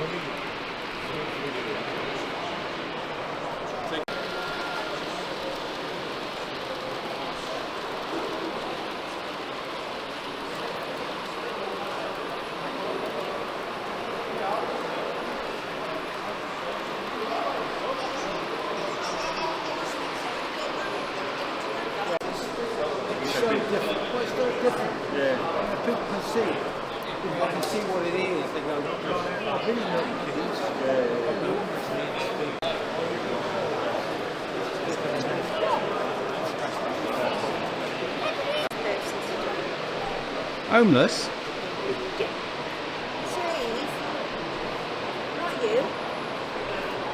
So different. Well, it's so different. Yeah. And the people can see it. People can see what it is. They go, oh, I've been in milk kids. Homeless? Steve, not you.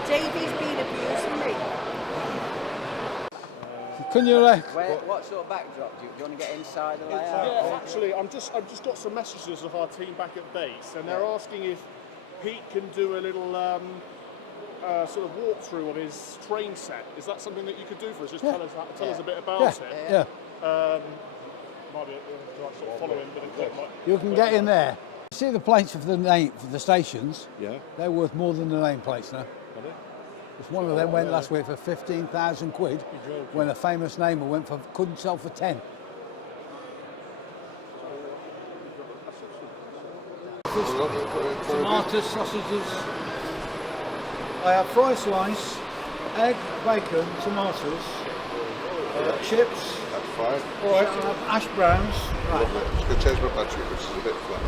Davey's been abusing me. Can you What sort of backdrop? Do you want to get inside the layout? Yeah, actually, I've just got some messages of our team back at base, and they're asking if Pete can do a little sort of walkthrough on his train set. Is that something that you could do for us? Just tell us a bit about it. Yeah. Might be sort of follow him, but You can get in there. See the plates for the stations? Yeah. They're worth more than the nameplates now. Because one of them went last week for 15,000 quid when a famous namer couldn't sell for 10. Tomatoes, sausages. I have fry slice, egg, bacon, tomatoes, chips. That's fine. All right. I have hash browns. Lovely. Just going to change my battery, which is a bit flat.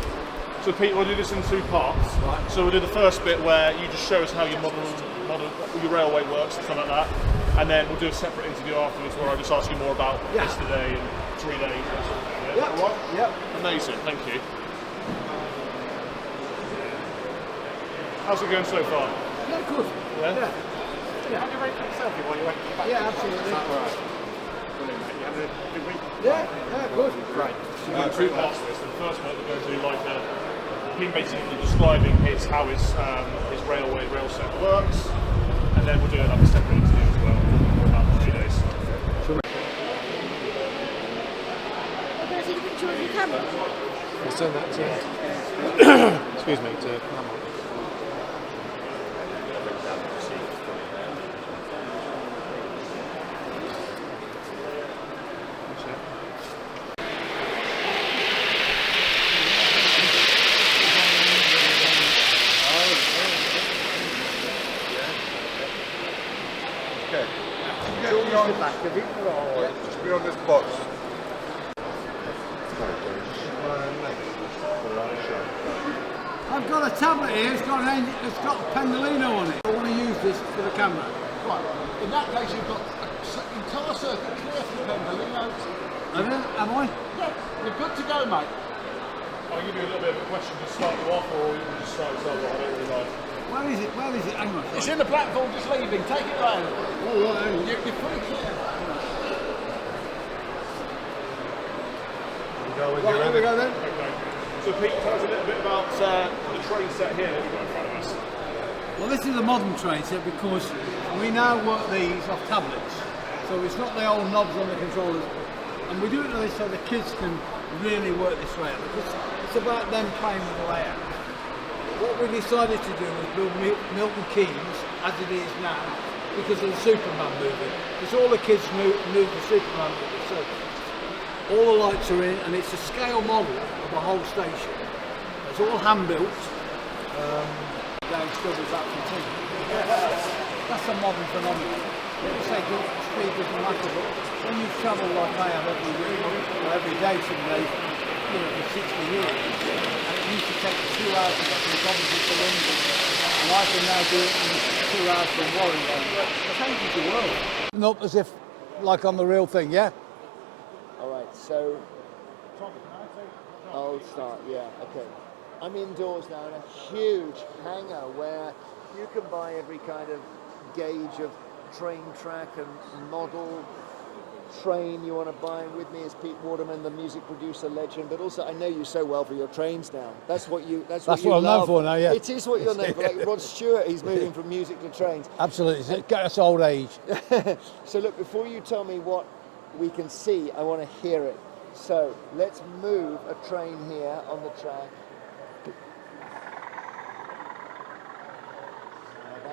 So Pete, we'll do this in two parts. Right. So we'll do the first bit where you just show us how your model your railway works and stuff like that, and then we'll do a separate interview afterwards where I just ask you more about yesterday and 3 days and stuff like that. Yeah. Right? Yep. Amazing, thank you. How's it going so far? Yeah, good. Yeah? Yeah. Have you rated yourself while you went back? Yeah, absolutely. Right. Brilliant, mate. You had a good week? Yeah, good. Great. So we're two parts to this. The first part we're going to do like him basically describing how his railway rail set works, and then we'll do another separate interview as well for about 3 days. I'm going to take a picture of your camera. I'll send that to excuse me, to Mum. Back of it, just be on this box. I've got a tablet here, it's got Pendolino on it. I want to use this for the camera. Right, in that case you've got an entire circuit clear for Pendolino. Am I? Yeah, you're good to go, mate. I'll give you a little bit of a question to start you off, or you can just start yourself off. I don't really know. Where is it? Hang on. It's in the platform, just leaving. Take it round. Oh, right. You're fully clear. Right, here we go then. Okay. So Pete, tell us a little bit about the train set here that we've got in front of us. Well, this is a modern train set because we now work these off tablets. So it's not the old knobs on the controllers. And we do it like this so the kids can really work this layout, because it's about them playing with the layout. What we decided to do was build Milton Keynes as it is now because of the Superman movie. Because all the kids knew the Superman movie. So all the lights are in, and it's a scale model of the whole station. It's all hand built. Down Stubbers up from Ting. That's a modern phenomenon. People say speed doesn't matter, but when you travel like I have every week or every day some days, for 60 years, and it used to take 2 hours to get from Coventry to London, and I can now do it in 2 hours from Warrington. It changes the world. Not as if, like on the real thing, yeah? All right, so I'll start, yeah, okay. I'm indoors now in a huge hangar where you can buy every kind of gauge of train track and model train you want to buy. With me is Pete Waterman, the music producer legend, but also I know you so well for your trains now. That's what I'm known for now, yeah. It is what you're known for. Like Rod Stewart, he's moving from music to trains. Absolutely, that's old age. So look, before you tell me what we can see, I want to hear it. So let's move a train here on the track.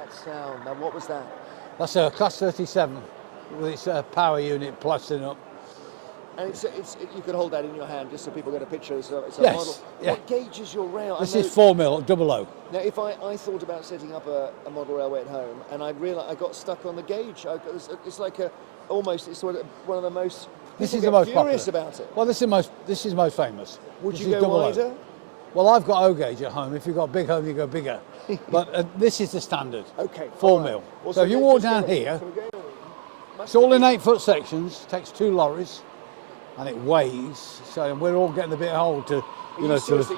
that sound. Now, what was that? That's a Class 37 with its power unit plusing up. And you can hold that in your hand just so people get a picture. It's a Yes, model. yeah. What gauge is your rail? This I is know- 4mm, double O. Now, if I thought about setting up a model railway at home, and I realised I got stuck on the gauge, it's like it's one of the most. This people is the get most furious popular. about it. Well, this is most famous. Would This you is go double O. wider? Well, I've got O gauge at home. If you've got a big home, you go bigger. But this is the standard. Okay. 4mm. Well, so if you walk just down go- here, so we're going- must it's all be- in 8-foot sections. Takes 2 lorries, and it weighs. So we're all getting a bit old to, you know, to. seriously,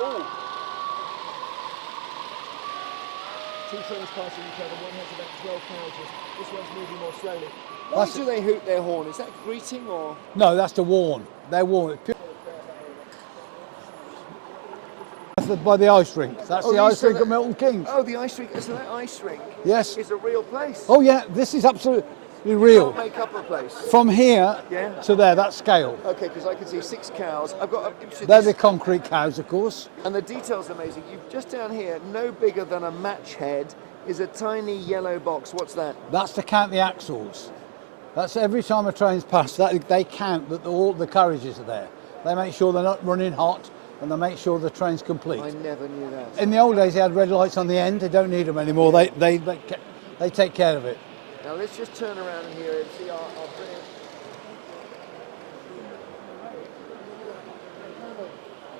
oh. Two trains passing each other. One has about 12 carriages. This one's moving more slowly. Why That's do they hoot their horn? Is that greeting or? No, that's to warn. They're warning. That's by the ice rink. That's the ice rink at Milton Keynes. Oh, the ice rink. So that ice rink Yes. is a real place. Oh yeah, this is absolutely You real. can't make up a place. From here Yeah. to there, that scale. Okay, because I can see 6 cows. I've got. They're the concrete cows, of course. And the detail's amazing. You just down here, no bigger than a match head, is a tiny yellow box. What's that? That's to count the axles. That's every time a train's passed, that they count that all the carriages are there. They make sure they're not running hot, and they make sure the train's complete. I never knew that. In the old days, they had red lights on the end. They don't need them anymore. They take care of it. Now let's just turn around here and see our brilliant.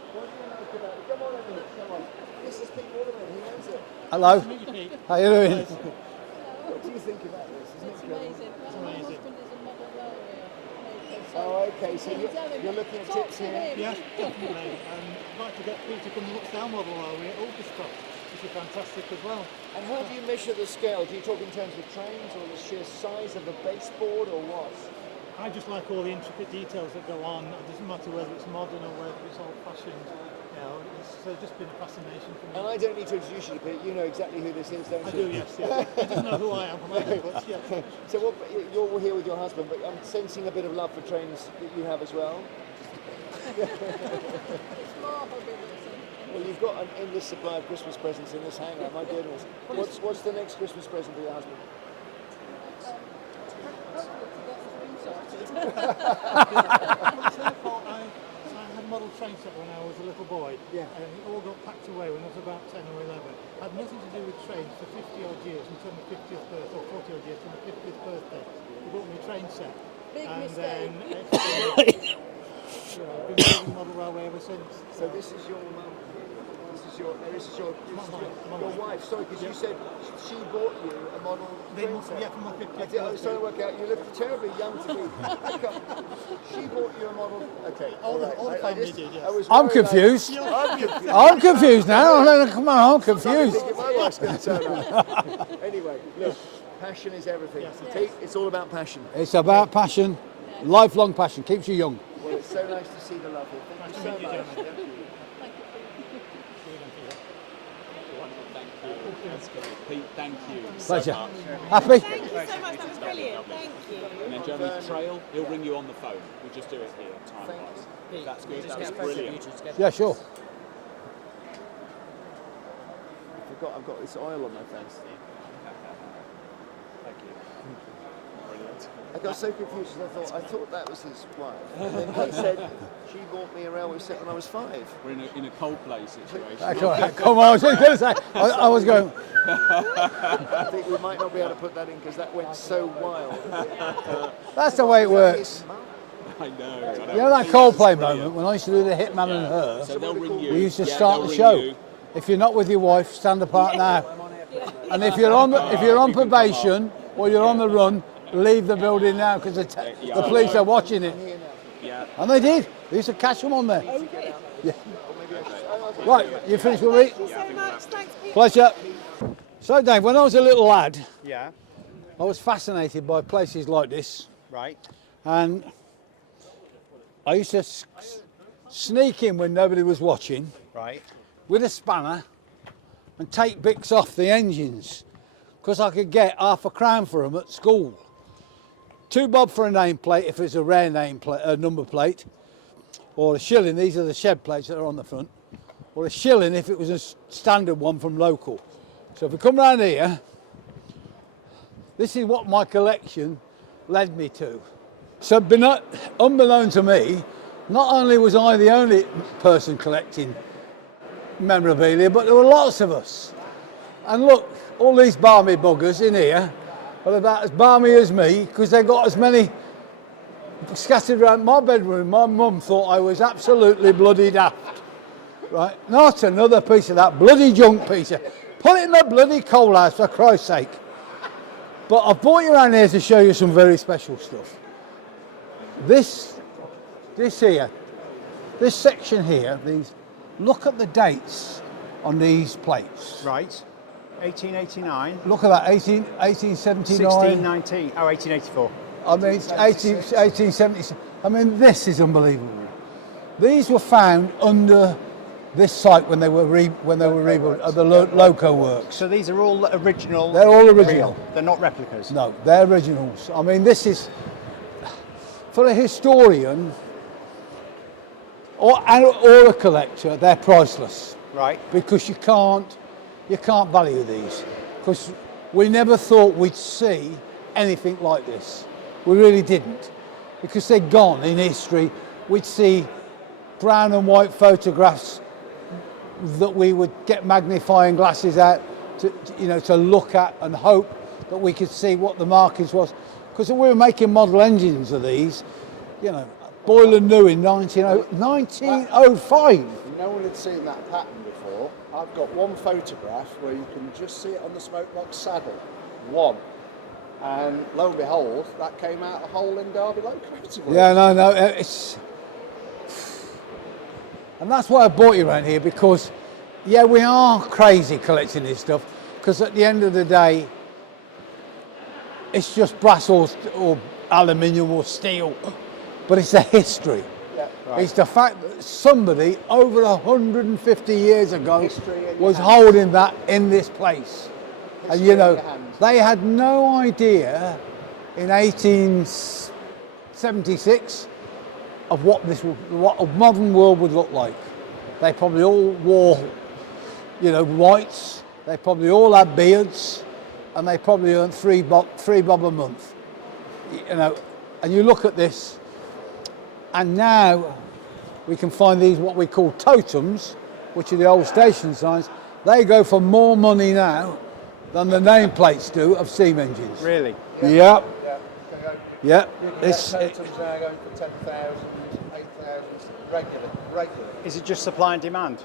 Come on, Emily, come on. This is Pete Waterman. He owns it. Hello. How you doing? What do you think about this? Isn't it great? It's amazing. My husband is a model railway. Oh, okay. So you're looking at tips here. Yeah, definitely. I'd like to get Pete to come and look down model railway at Ulster, which is fantastic as well. And how do you measure the scale? Do you talk in terms of trains or the sheer size of the baseboard or what? I just like all the intricate details that go on. It doesn't matter whether it's modern or whether it's old-fashioned. You know, it's just been a fascination for me. And I don't need to introduce you to Pete. You know exactly who this is, don't I you? do, yes. Yeah. He doesn't know who I am from either, but yeah. So you're here with your husband, but I'm sensing a bit of love for trains that you have as well. It's more hobby than something. Well, you've got an endless supply of Christmas presents in this hangar. My goodness. What's the next Christmas present for your husband? Well, it's their fault. I had a model train set when I was a little boy, Yeah. and it all got packed away when I was about 10 or 11. I had nothing to do with trains for 50 odd years until my 50th birthday, or 40 odd years until my 50th birthday. They bought me a train set. Big and mistake. then it's been, I've been building model railway ever since. So this is your mum. This is your wife. Sorry, because you said she bought you a model They train must, set. yeah, from my 50th I was birthday. trying to work out. You look terribly young to me. She bought you a model. Okay. All the right. family did, yes. I was I'm worried confused. I'm confused. I'm confused now. Come on, I'm confused. Thinking my wife's going to turn up. Anyway, look, passion is everything. Yes, Pete, it's all about passion. It's about passion, lifelong passion. Keeps you young. Well, it's so nice to see the love here. Thank you so much. Thank you. Pete, thank you. Pleasure. So much. Happy? Thank you so much. That was brilliant. Thank you. And then Jeremy Trail, he'll ring you on the phone. We'll just do it here, time-wise. That's good. That was brilliant. Yeah, sure. I've got this oil on my face. Thank you. Brilliant. I got so confused because I thought that was his wife. And then he said she bought me a railway set when I was 5. We're in a Coldplay situation. Come on, I was just going to say. I was going. I think we might not be able to put that in because that went so wild. That's the way it works. I know. You know that Coldplay moment when I used to do the Hitman and Her? So they'll ring you. We used to Yeah, start they'll the ring show. you. If you're not with your wife, stand apart now. And if you're on probation or you're on the run, leave the building now because the police are watching it. Yeah. And they did. They used to catch them on there. Yeah. Right, you finished with me? Thank you so much. Thanks, Pete. Pleasure. So, Dave, when I was a little lad, Yeah, I was fascinated by places like this, right. and I used to sneak in when nobody was watching Right. with a spanner and take bits off the engines because I could get £0.50 for them at school. £2 for a nameplate if it's a rare number plate, or a shilling. These are the shed plates that are on the front, or a shilling if it was a standard one from local. So if we come round here, this is what my collection led me to. So unbeknown to me, not only was I the only person collecting memorabilia, but there were lots of us. And look, all these barmy buggers in here are about as balmy as me because they got as many scattered around my bedroom. My mum thought I was absolutely bloody daft. Right? Not another piece of that bloody junk piece. Put it in the bloody coal house, for Christ's sake. But I've brought you around here to show you some very special stuff. This here, this section here, look at the dates on these plates. Right. 1889. Look at that, 1879. 1619. Oh, 1884. I mean, 1870. I mean, this is unbelievable. These were found under this site when they were rebuilt at the Loco works. So these are all original? They're all original. Real. They're not replicas? No, they're originals. I mean, this is, for a historian or a collector, they're priceless. Right. Because you can't value these. Because we never thought we'd see anything like this. We really didn't. Because they're gone in history. We'd see brown and white photographs that we would get magnifying glasses out to look at and hope that we could see what the markings was. Because we were making model engines of these, boiler new in 1905. No one had seen that pattern before. I've got one photograph where you can just see it on the smoke box saddle. One. And lo and behold, that came out a hole in Derby locomotive. Yeah, no, it's... And that's why I brought you around here, because, yeah, we are crazy collecting this stuff, because at the end of the day, it's just brass or aluminium or steel, but it's the history. Yeah, right. It's the fact that somebody over 150 years ago was holding that in this place. And they had no idea in 1876 of what a modern world would look like. They probably all wore, whites. They probably all had beards, and they probably earned three bob a month. And you look at this, and now we can find these what we call totems, which are the old station signs. They go for more money now than the nameplates do of steam engines. Really? Yeah. Yeah. Totems now going for 10,000, 8,000 regular. Is it just supply and demand?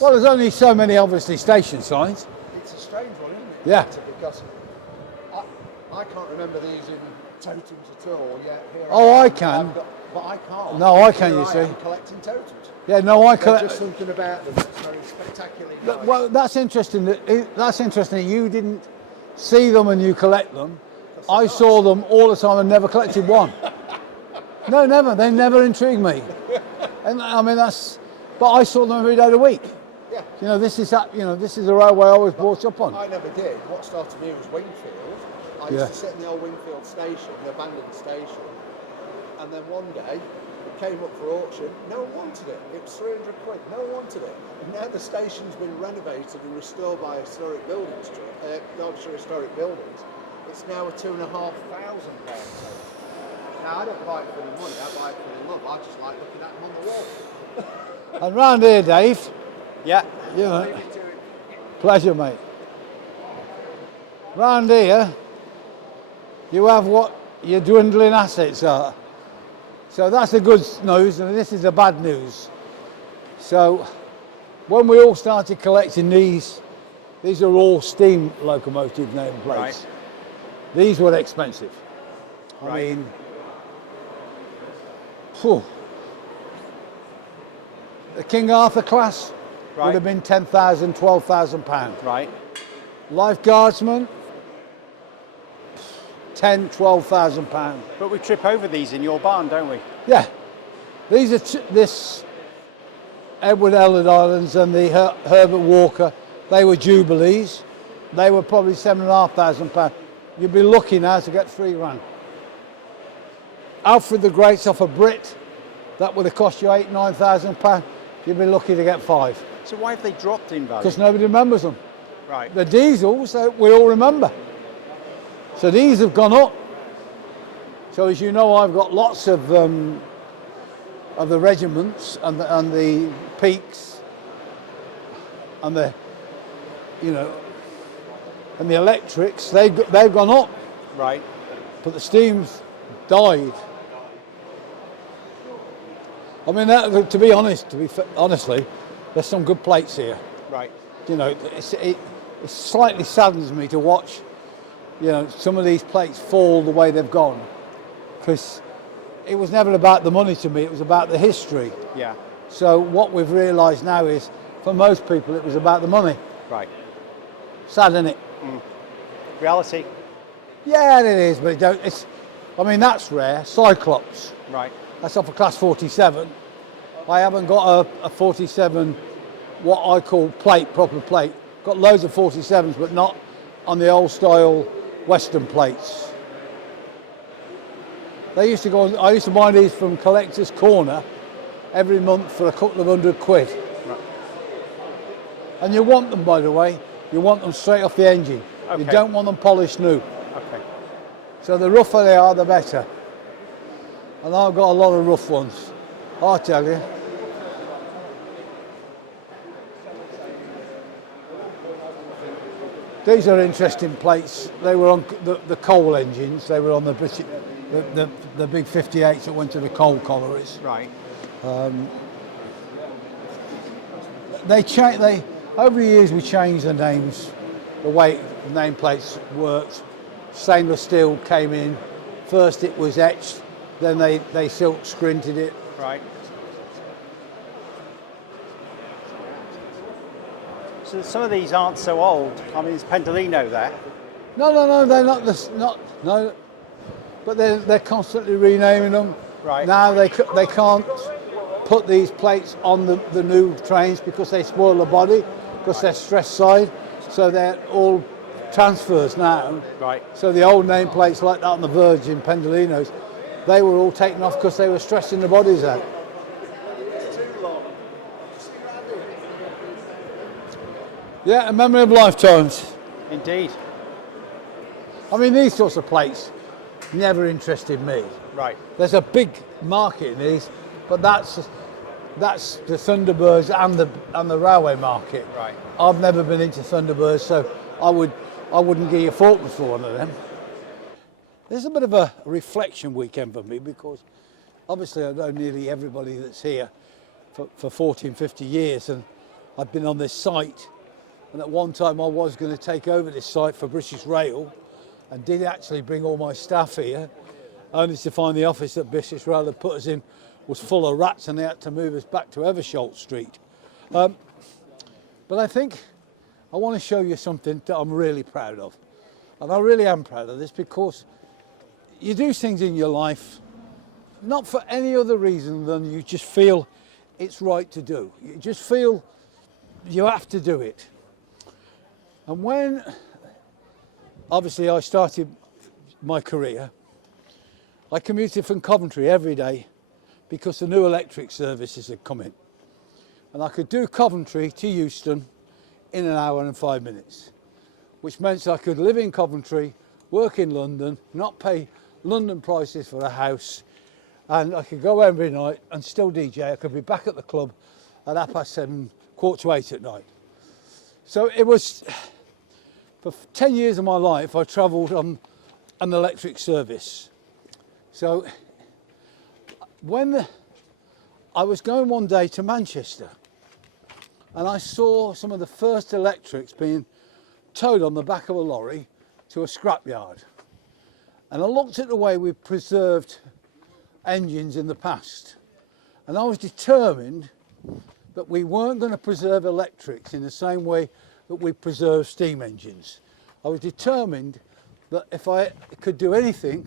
Well, there's only so many, obviously, station signs. It's a strange one, isn't it? Yeah. Because I can't remember these in totems at all. Yet here I can. But I can't. No, I can, you see. I'm collecting totems. Yeah, no, I There's collect. just something about them that's very spectacularly nice. Well, that's interesting. That's interesting. You didn't see them and you collect them. I saw them all the time and never collected one. No, never. They never intrigued me. And I mean, but I saw them every day of the week. Yeah. This is a railway I was brought up on. I never did. What started me was Wingfield. I used to sit in the old Wingfield station, the abandoned station, and then one day it came up for auction. No one wanted it. It was 300 quid. No one wanted it. And now the station's been renovated and restored by Historic Buildings, Derbyshire Historic Buildings. It's now a £2,500 total. Now I don't buy it for the money. I buy it for the love. I just like looking at them on the wall. And round here, Dave. Yeah. Pleasure, mate. Round here, you have what your dwindling assets are. So that's the good news, and this is the bad news. So when we all started collecting these are all steam locomotive nameplates. Right. These were expensive. I mean, the King Arthur class would have been £10,000, £12,000. Right. Life Guardsman, £10,000, £12,000. But we trip over these in your barn, don't we? Yeah. These are this Edward Elliot Islands and the Herbert Walker. They were Jubilees. They were probably £7,500. You'd be lucky now to get £3,000. Alfred the Great's off a Brit. That would have cost you £8,000, £9,000. You'd be lucky to get £5,000. So why have they dropped in value? Because nobody remembers them. Right. The diesels that we all remember. So these have gone up. So as you know, I've got lots of the regiments and the peaks and the, you know, and the electrics. They've gone up. Right. But the steam's died. I mean, to be honest, honestly, there's some good plates here. Right. You know, it slightly saddens me to watch, you know, some of these plates fall the way they've gone, because it was never about the money to me. It was about the history. Yeah. So what we've realised now is, for most people, it was about the money. Right. Sad, isn't it? Mm. Reality. Yeah, it is, but it's. I mean, that's rare. Cyclops. Right. That's off a class 47. I haven't got a 47, what I call plate, proper plate. Got loads of 47s, but not on the old style Western plates. They used to go. I used to buy these from Collector's Corner every month for a couple of £100. Right. And you want them, by the way. You want them straight off the engine. Okay. You don't want them polished new. Okay. So the rougher they are, the better. And I've got a lot of rough ones, I tell you. These are interesting plates. They were on the coal engines. They were on the British, the big 58s that went to the coal collieries. Right. Over the years we changed the names, the way the nameplates worked. Stainless steel came in. First it was etched, then they silk scrinted it. Right. So some of these aren't so old. I mean, it's Pendolino there. No, they're not. No, but they're constantly renaming them. Right. Now they can't put these plates on the new trains because they spoil the body, because they're stress side. So they're all transfers now. Right. So the old nameplates like that on the Virgin Pendolinos, they were all taken off because they were stressing the bodies out. Yeah, a memory of lifetimes. Indeed. I mean, these sorts of plates never interested me. Right. There's a big market in these, but that's the Thunderbirds and the railway market. Right. I've never been into Thunderbirds, so I wouldn't give you a fortune for one of them. This is a bit of a reflection weekend for me, because obviously I know nearly everybody that's here for 14, 50 years, and I've been on this site. And at one time I was going to take over this site for British Rail, and did actually bring all my staff here, only to find the office that British Rail had put us in was full of rats, and they had to move us back to Eversholt Street. But I think I want to show you something that I'm really proud of. And I really am proud of this, because you do things in your life not for any other reason than you just feel it's right to do. You just feel you have to do it. And when, obviously, I started my career, I commuted from Coventry every day because the new electric services had come in. And I could do Coventry to Euston in an hour and 5 minutes, which meant I could live in Coventry, work in London, not pay London prices for a house, and I could go every night and still DJ. I could be back at the club at 7:30, 7:45 at night. So it was, for 10 years of my life, I travelled on an electric service. So when I was going one day to Manchester, and I saw some of the first electrics being towed on the back of a lorry to a scrapyard. And I looked at the way we preserved engines in the past, and I was determined that we weren't going to preserve electrics in the same way that we preserve steam engines. I was determined that if I could do anything,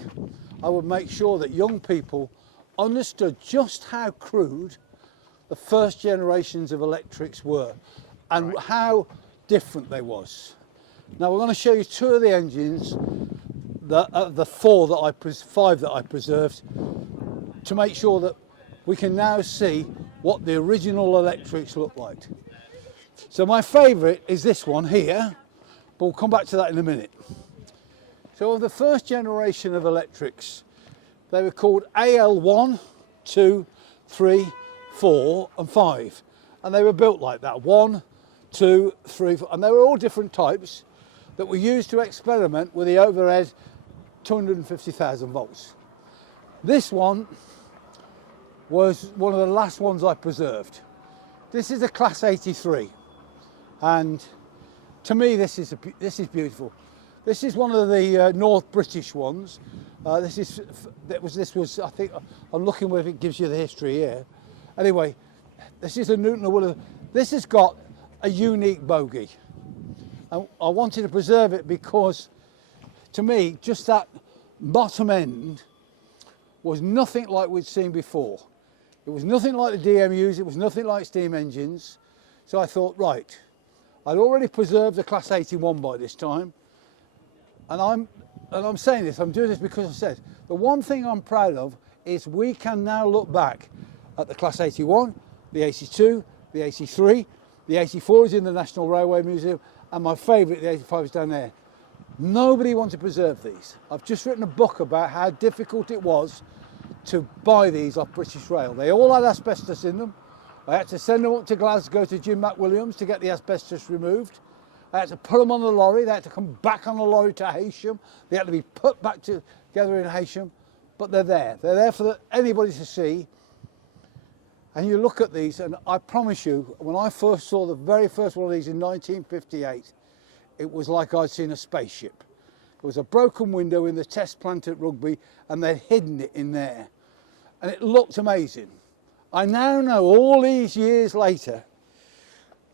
I would make sure that young people understood just how crude the first generations of electrics were, and how different they was. Now we're going to show you two of the engines, the five that I preserved, to make sure that we can now see what the original electrics look like. So my favourite is this one here, but we'll come back to that in a minute. So the first generation of electrics, they were called AL1, 2, 3, 4 and 5. And they were built like that, 1, 2, 3, 4. And they were all different types that were used to experiment with the overhead 250,000 volts. This one was one of the last ones I preserved. This is a class 83. And to me, this is beautiful. This is one of the North British ones. This was, I think, I'm looking whether it gives you the history here. Anyway, this is a Newton Wood. This has got a unique bogey. And I wanted to preserve it because, to me, just that bottom end was nothing like we'd seen before. It was nothing like the DMUs, it was nothing like steam engines. So I thought, right, I'd already preserved the Class 81 by this time. And I'm saying this, I'm doing this because I said, the one thing I'm proud of is we can now look back at the Class 81, the 82, the 83, the 84 is in the National Railway Museum, and my favourite, the 85 is down there. Nobody wants to preserve these. I've just written a book about how difficult it was to buy these off British Rail. They all had asbestos in them. I had to send them up to Glasgow to Jim McWilliams to get the asbestos removed. I had to put them on the lorry. They had to come back on the lorry to Heysham. They had to be put back together in Heysham. But they're there. They're there for anybody to see. And you look at these, and I promise you, when I first saw the very first one of these in 1958, it was like I'd seen a spaceship. There was a broken window in the test plant at Rugby, and they'd hidden it in there. And it looked amazing. I now know, all these years later,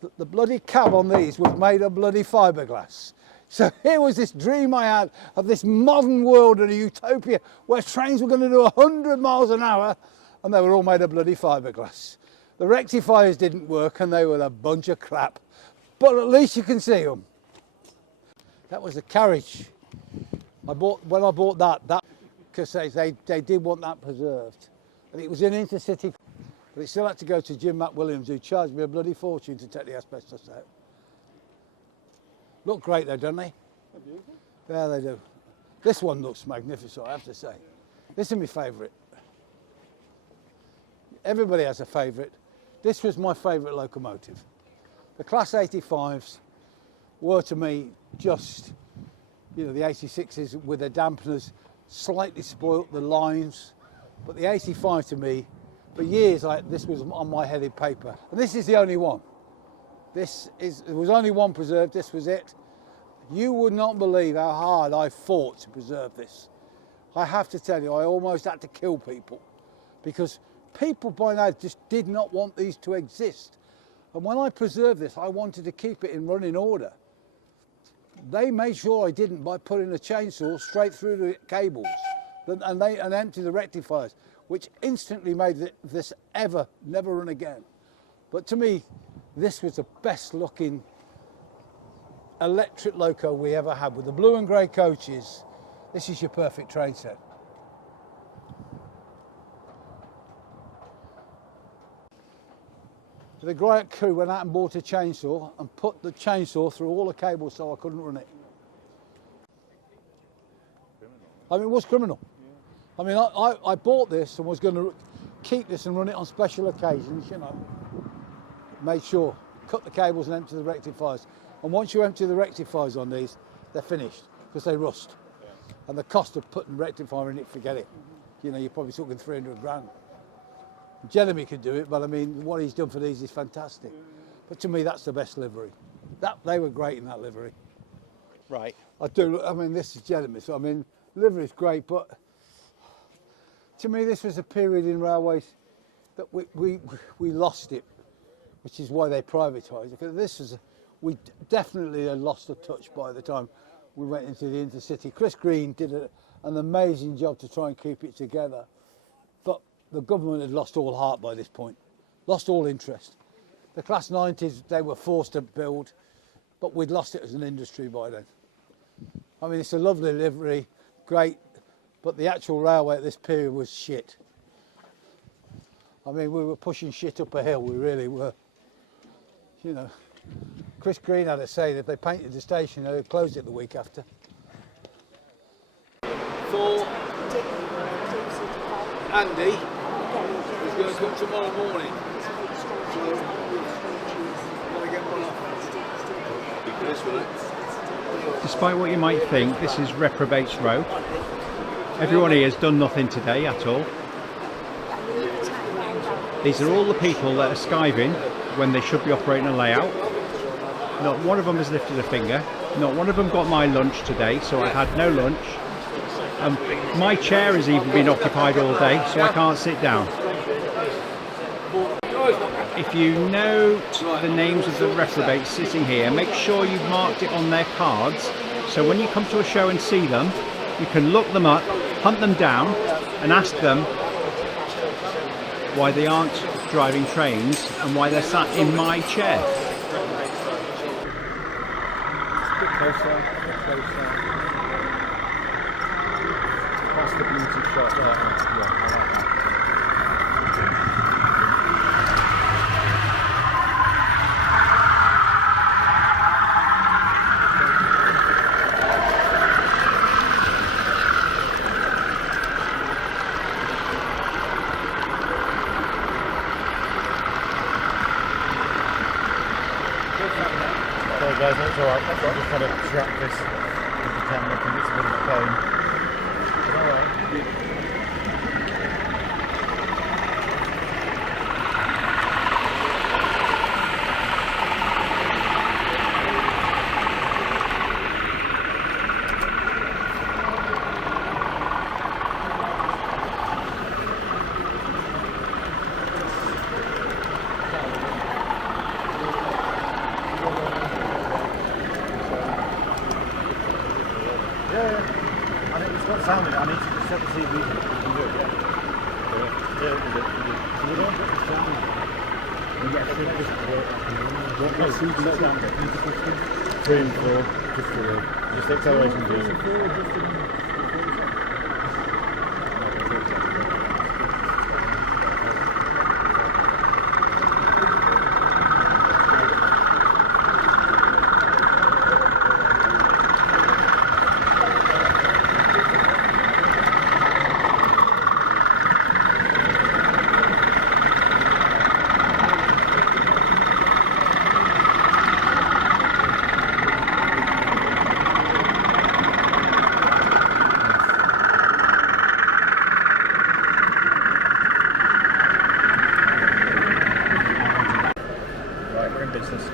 that the bloody cab on these was made of bloody fiberglass. So here was this dream I had of this modern world and a utopia where trains were going to do 100 miles an hour, and they were all made of bloody fiberglass. The rectifiers didn't work, and they were a bunch of crap. But at least you can see them. That was the carriage. When I bought that because they did want that preserved. And it was in intercity, but it still had to go to Jim McWilliams, who charged me a bloody fortune to take the asbestos out. Look great though, don't they? They're beautiful. Yeah, they do. This one looks magnificent, I have to say. This is my favourite. Everybody has a favourite. This was my favourite locomotive. The Class 85s were to me just, you know, the 86s with their dampeners slightly spoilt the lines, but the 85 to me, for years this was on my headed paper. And this is the only one. There was only one preserved, this was it. You would not believe how hard I fought to preserve this. I have to tell you, I almost had to kill people because people by now just did not want these to exist. And when I preserved this, I wanted to keep it in running order. They made sure I didn't by putting a chainsaw straight through the cables and empty the rectifiers, which instantly made this never run again. But to me, this was the best looking electric loco we ever had. With the blue and grey coaches, this is your perfect train set. The great crew went out and bought a chainsaw and put the chainsaw through all the cables so I couldn't run it. I mean, it was criminal. Yeah. I mean, I bought this and was going to keep this and run it on special occasions, you know. Made sure, cut the cables and empty the rectifiers. And once you empty the rectifiers on these, they're finished because they rust. Yeah. And the cost of putting rectifier in it, forget it. You know, you're probably talking 300 grand. Jeremy could do it, but I mean, what he's done for these is fantastic. But to me, that's the best livery. They were great in that livery. Right. I mean, this is Jeremy, so I mean, livery's great, but to me, this was a period in railways that we lost it, which is why they privatised it. We definitely had lost the touch by the time we went into the intercity. Chris Green did an amazing job to try and keep it together. But the government had lost all heart by this point, lost all interest. The Class 90s, they were forced to build, but we'd lost it as an industry by then. I mean, it's a lovely livery, great, but the actual railway at this period was shit. I mean, we were pushing shit up a hill, we really were, you know. Chris Green had a say that if they painted the station, they'd close it the week after. For Andy, he's going to come tomorrow morning. So, I'm going to get one off. This one. Despite what you might think, this is Reprobates Row. Everyone here has done nothing today at all. These are all the people that are skiving when they should be operating a layout. Not one of them has lifted a finger. Not one of them got my lunch today, so I had no lunch. My chair has even been occupied all day, so I can't sit down. If you note the names of the reprobates sitting here, make sure you've marked it on their cards, so when you come to a show and see them, you can look them up, hunt them down, and ask them why they aren't driving trains and why they're sat in my chair. Closer. Possibility shot there. Yeah, I like that. Sorry guys, that's alright. I just had to track this with the camera because it's a bit of a pain. I think it's got sound in it. I need to just check to see if we can do it. Yeah, so we don't get the sound. We get just 3 and 4, just for the just acceleration boost. Business.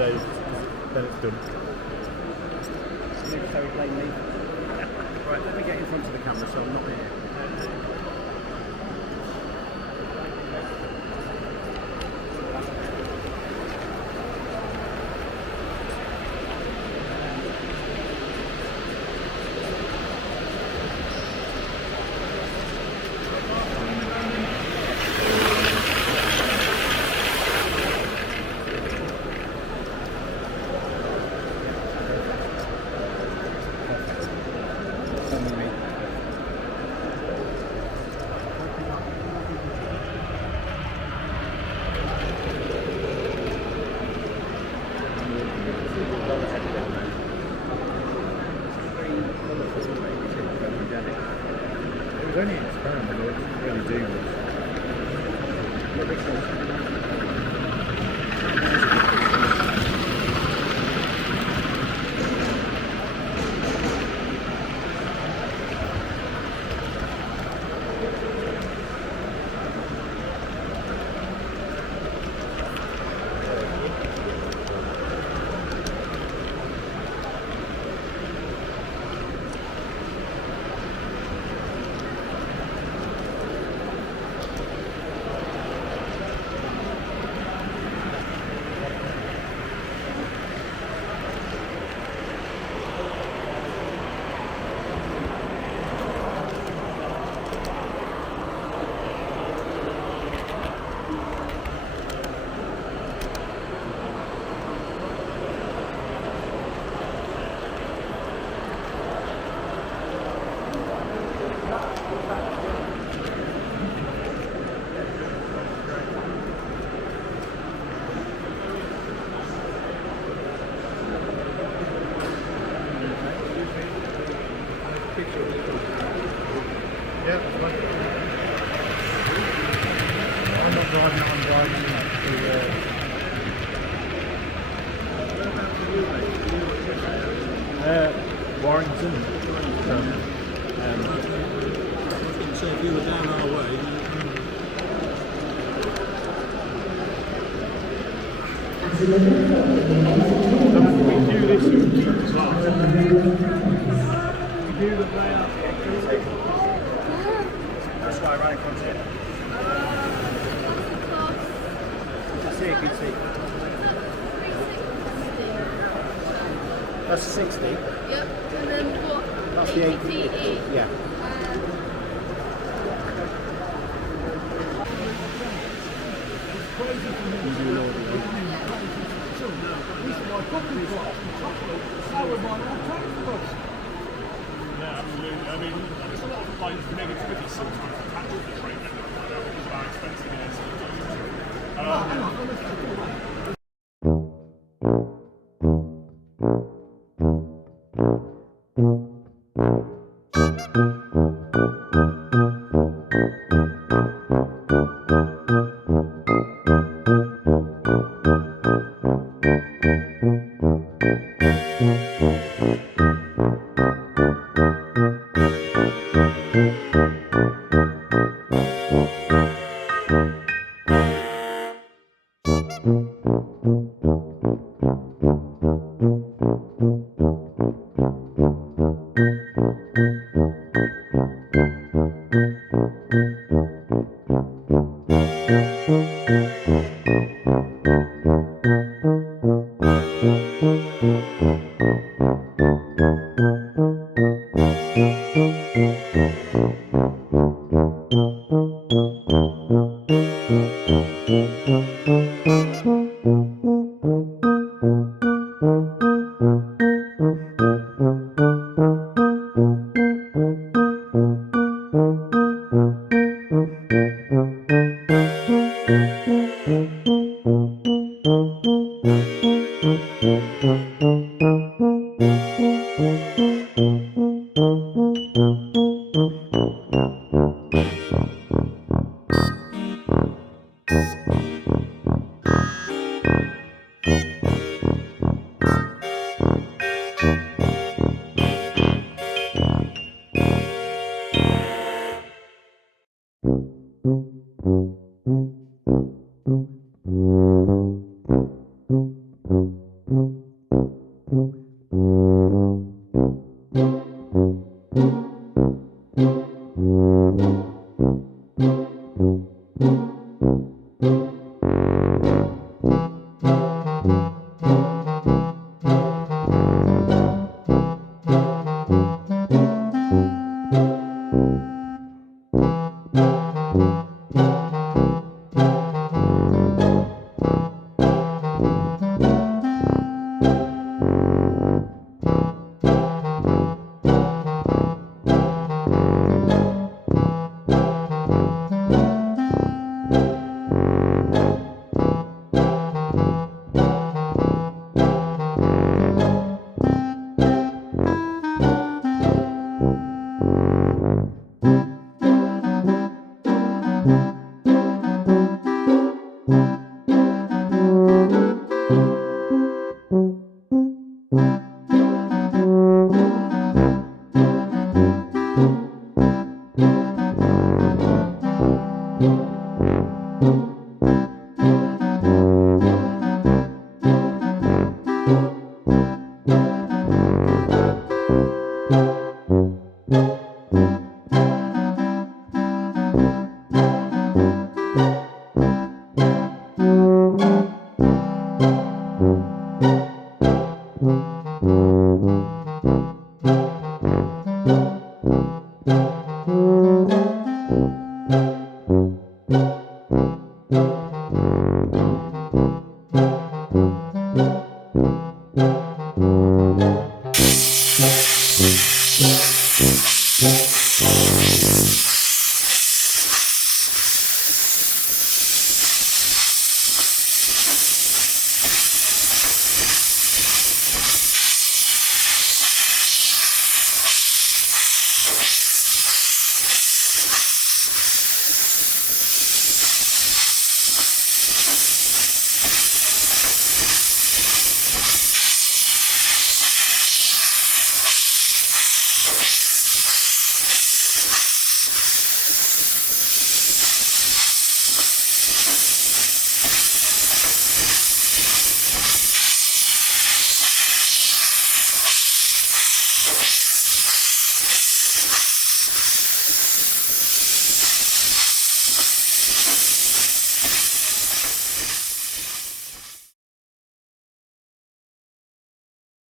days, then it's done. So we play me. Right, let me get in front of the camera so I'm not here. It was only an experiment, it didn't really do much. Yeah, that's fine. I'm not driving, I'm driving Warrington. So if you were down our way, we do this as well. we do the layout. That's why I ran in front of it. That's it, you can see. That's 60. Yep, and then what? That's the 80. Yeah. Yeah, absolutely. I mean, there's a lot of like negativity sometimes attached to the train network because of how expensive it is.